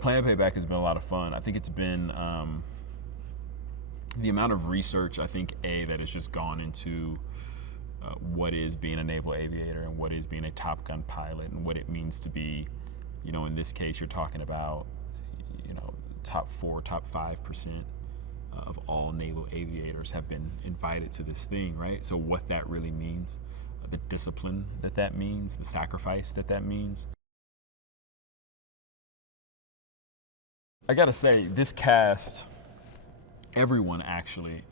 Plan Payback has been a lot of fun. I think it's been the amount of research, I think, that has just gone into what is being a naval aviator and what is being a Top Gun pilot and what it means to be, in this case, you're talking about, top 4, top 5% of all naval aviators have been invited to this thing, right? So what that really means, the discipline that means, the sacrifice that means. I gotta say, this cast, everyone actually,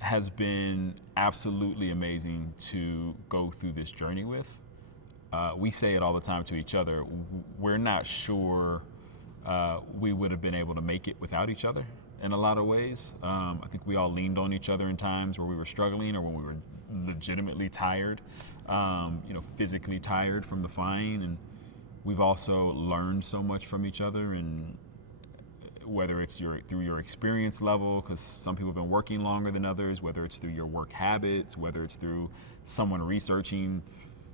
has been absolutely amazing to go through this journey with. We say it all the time to each other. We're not sure we would have been able to make it without each other in a lot of ways. I think we all leaned on each other in times where we were struggling or when we were legitimately tired, physically tired from the flying. And we've also learned so much from each other, and whether it's through your experience level, because some people have been working longer than others, whether it's through your work habits, whether it's through someone researching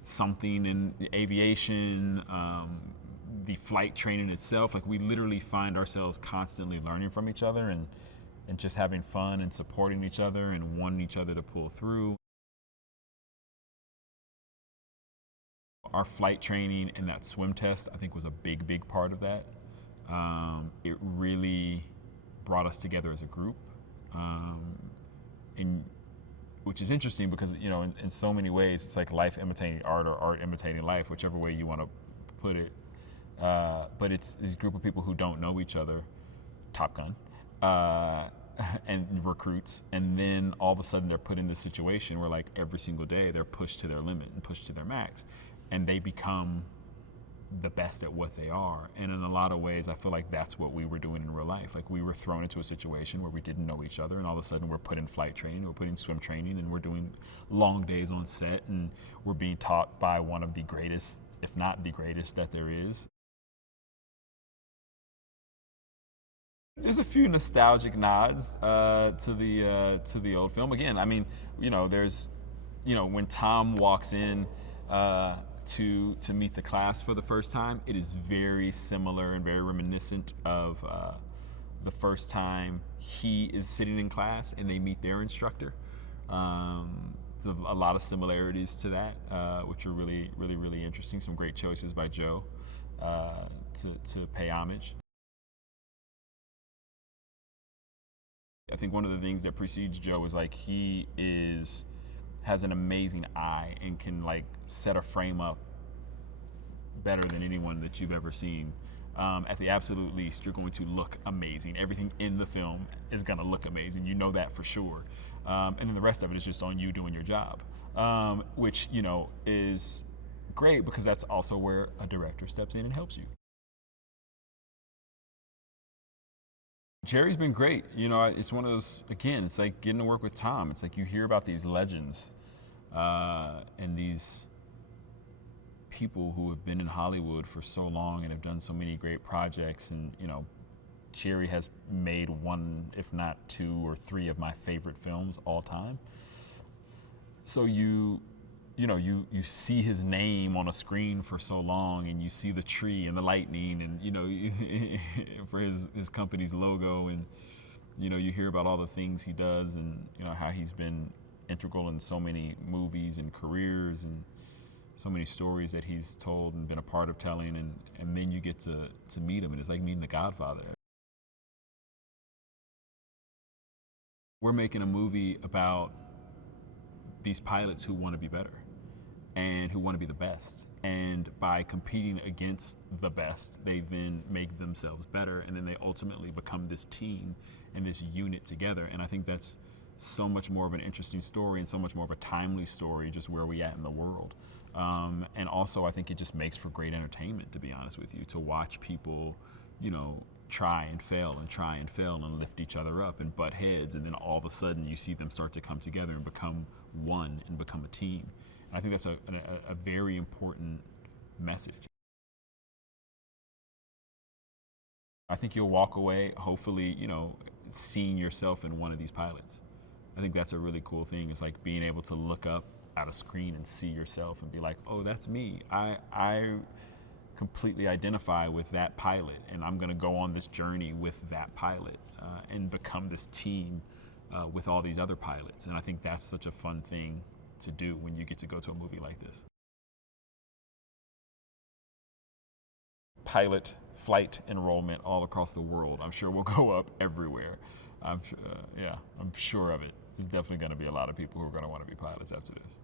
something in aviation, the flight training itself. Like, we literally find ourselves constantly learning from each other and just having fun and supporting each other and wanting each other to pull through. Our flight training and that swim test, I think, was a big part of that. It really brought us together as a group, which is interesting because, in so many ways, it's like life imitating art or art imitating life, whichever way you want to put it. But it's this group of people who don't know each other, Top Gun, and recruits, and then all of a sudden they're put in this situation where, like, every single day they're pushed to their limit and pushed to their max, and they become the best at what they are. And in a lot of ways, I feel like that's what we were doing in real life. Like, we were thrown into a situation where we didn't know each other, and all of a sudden we're put in flight training, we're put in swim training, and we're doing long days on set, and we're being taught by one of the greatest, if not the greatest, that there is. There's a few nostalgic nods to the old film. Again, I mean, there's, when Tom walks in to meet the class for the first time, it is very similar and very reminiscent of the first time he is sitting in class and they meet their instructor. There's a lot of similarities to that, which are really interesting. Some great choices by Joe to pay homage. I think one of the things that precedes Joe is, like, he has an amazing eye and can, like, set a frame up better than anyone that you've ever seen. At the absolute least, you're going to look amazing. Everything in the film is going to look amazing. You know that for sure. And then the rest of it is just on you doing your job, which, is great because that's also where a director steps in and helps you. Jerry's been great. It's one of those, again, it's like getting to work with Tom. It's like you hear about these legends and these people who have been in Hollywood for so long and have done so many great projects. And, Jerry has made one, if not 2 or 3 of my favorite films all time. So you see his name on a screen for so long, and you see the tree and the lightning and, for his company's logo, and, you hear about all the things he does and, how he's been integral in so many movies and careers and so many stories that he's told and been a part of telling, and then you get to meet him, and it's like meeting the Godfather. We're making a movie about these pilots who want to be better and who want to be the best. And by competing against the best, they then make themselves better, and then they ultimately become this team and this unit together. And I think that's so much more of an interesting story and so much more of a timely story, just where we at in the world. And also, I think it just makes for great entertainment, to be honest with you, to watch people, try and fail and lift each other up and butt heads, and then all of a sudden you see them start to come together and become one and become a team. And I think that's a very important message. I think you'll walk away, hopefully, seeing yourself in one of these pilots. I think that's a really cool thing. It's like being able to look up at a screen and see yourself and be like, oh, that's me. completely identify with that pilot, and I'm going to go on this journey with that pilot and become this team with all these other pilots. And I think that's such a fun thing to do when you get to go to a movie like this. Pilot flight enrollment all across the world, I'm sure, will go up everywhere. I'm sure of it. There's definitely going to be a lot of people who are going to want to be pilots after this.